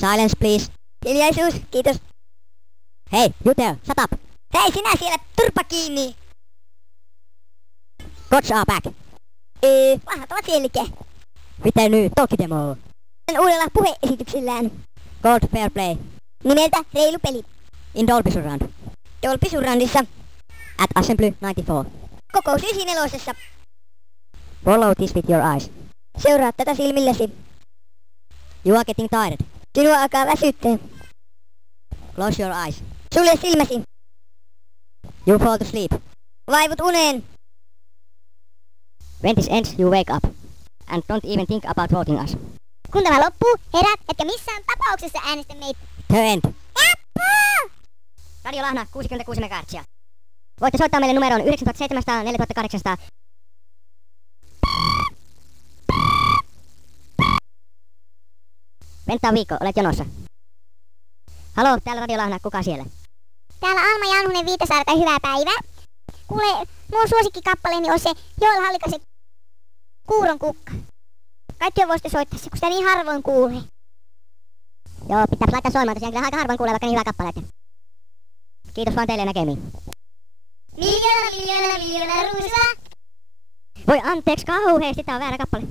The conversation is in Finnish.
Silence, please. Hiljaisuus, kiitos. Hey, you there, shut up. Hei sinä siellä, turpa kiinni. Gods are back. Vanhat ovat sielläkin. Miten nyt, Tokidemo? Uudella puheesityksellään. Gold Fair Play. Nimeltä Reilu peli. In Dolby Surround. Dolby Surroundissa. At Assembly 94. Kokous 94. Follow this with your eyes. Seuraa tätä silmilläsi. You are getting tired. Sinua alkaa väsyttää. Close your eyes. Sulje silmäsi. You fall to sleep. Vaivut uneen. When this ends, you wake up. And don't even think about voting us. Kun tämä loppuu, herät, etkä missään tapauksessa äänestä meitä. The end. Jappu! Radio Lahna 66 MHz. Voitte soittaa meille numeroon 9700 4800. Venttaa viikko, olet jonossa. Haloo, täällä Radio Lahna, kuka siellä? Täällä Alma Janhunen Viitasaarta, hyvää päivää. Kuule, mun suosikkikappaleeni on se Joel Hallikasen Kuuron kukka. Kai työ voisitte soittaa se, kun sitä niin harvoin kuulee. Joo, pitää laittaa soimaan, tosiaan kyllä aika harvoin kuulee vaikka niin hyvää kappaleita. Kiitos vaan teille näkemiin. Miljoona ruusua. Voi anteeksi kauheesti, tää on väärä kappale.